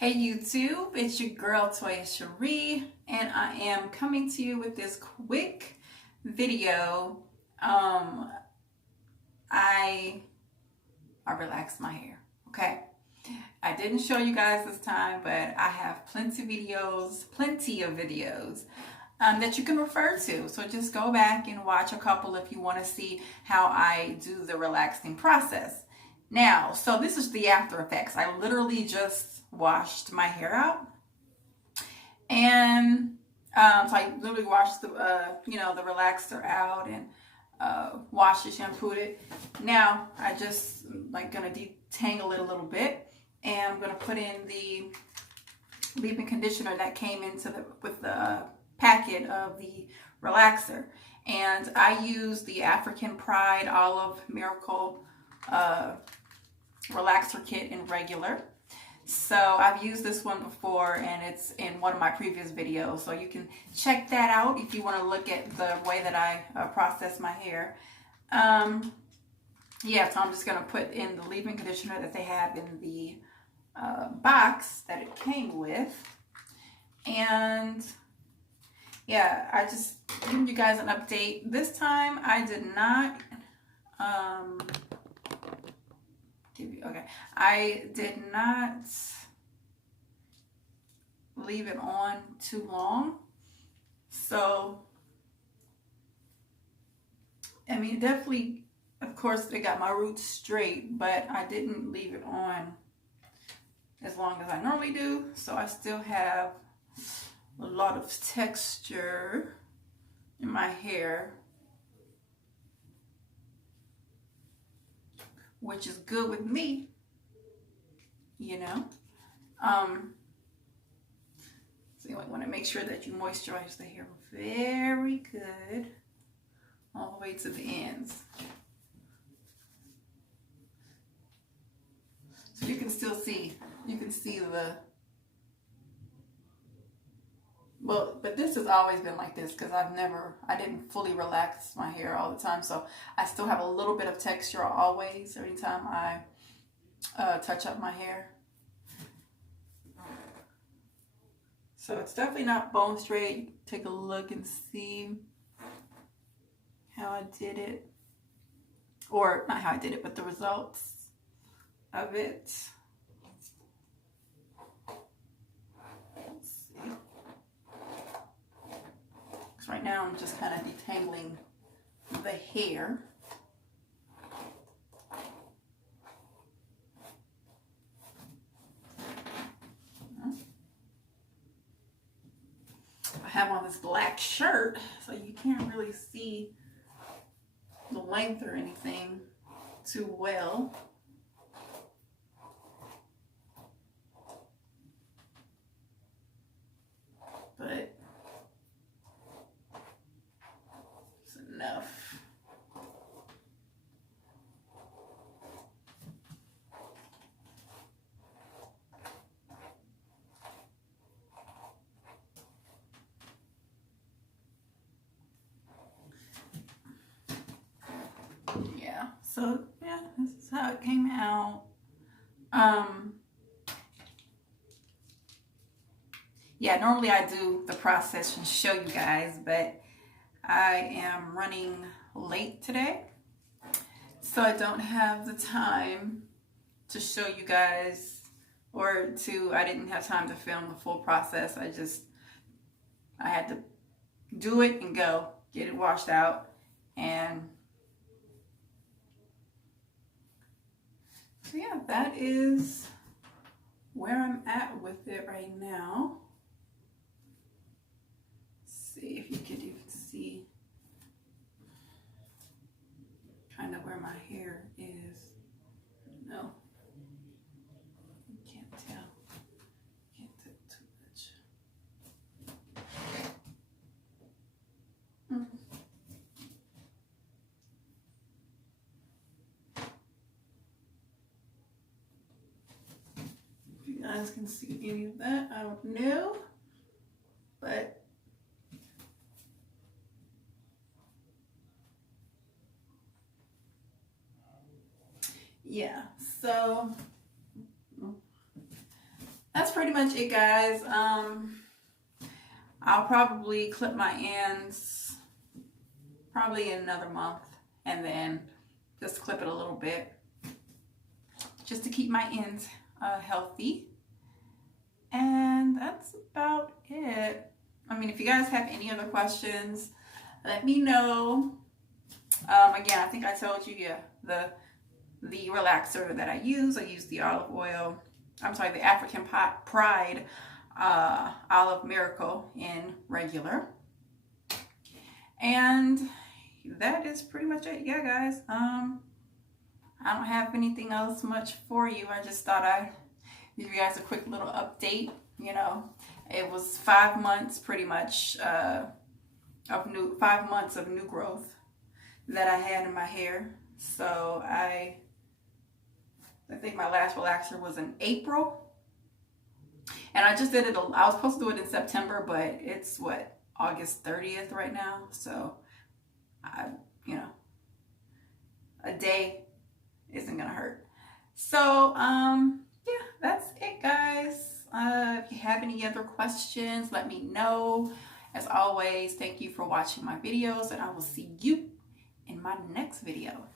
Hey YouTube, it's your girl Toya Cherie, and I am coming to you with this quick video. I relaxed my hair. Okay, I didn't show you guys this time, but I have plenty of videos that you can refer to. So just go back and watch a couple if you want to see how I do the relaxing process. Now, so this is the after effects. I literally just washed my hair out, and so I literally washed the the relaxer out and washed it, shampooed it. Now I just gonna detangle it a little bit, and I'm gonna put in the leave-in conditioner that came with the packet of the relaxer, and I use the African Pride Olive Miracle relaxer kit in regular. So I've used this one before, and it's in one of my previous videos, so you can check that out if you want to look at the way that I process my hair. Yeah, so I'm just going to put in the leave-in conditioner that they have in the box that it came with. And yeah, I just giving you guys an update. This time I did not I did not leave it on too long. So, I mean, definitely, of course, it got my roots straight, but I didn't leave it on as long as I normally do. So I still have a lot of texture in my hair, which is good with me, you know. So you want to make sure that you moisturize the hair very good all the way to the ends. So you can still see, but this has always been like this because I didn't fully relax my hair all the time. So I still have a little bit of texture always, every time I touch up my hair. So it's definitely not bone straight. Take a look and see how I did it. Or not how I did it, but the results of it. Let's see. Because right now I'm just kind of detangling the hair. I have on this black shirt, so you can't really see the length or anything too well. But it's enough. Yeah, so yeah, this is how it came out. Yeah, normally I do the process and show you guys, but I am running late today, so I don't have the time to show you guys, I didn't have time to film the full process. I had to do it and go, get it washed out, and so yeah, that is where I'm at with it right now. See if you could even see kind of where my hair is. No, you can't tell. Can't tell too much. If you guys can see any of that, I don't know, but yeah, so that's that's pretty much it, guys. I'll probably clip my ends probably in another month, and then just clip it a little bit just to keep my ends healthy. And that's about it. I mean, if you guys have any other questions, let me know. Again, I think I told you, yeah, the relaxer that I use the olive oil. I'm sorry, the African Pride Olive Miracle in regular. And that is pretty much it. Yeah, guys. I don't have anything else much for you. I just thought I'd give you guys a quick little update. You know, it was 5 months pretty much of 5 months of new growth that I had in my hair. So I think my last relaxer was in April. And I just did it, I was supposed to do it in September, but it's what, August 30th right now. So, you know, a day isn't gonna hurt. So, yeah, that's it, guys. If you have any other questions, let me know. As always, thank you for watching my videos, and I will see you in my next video.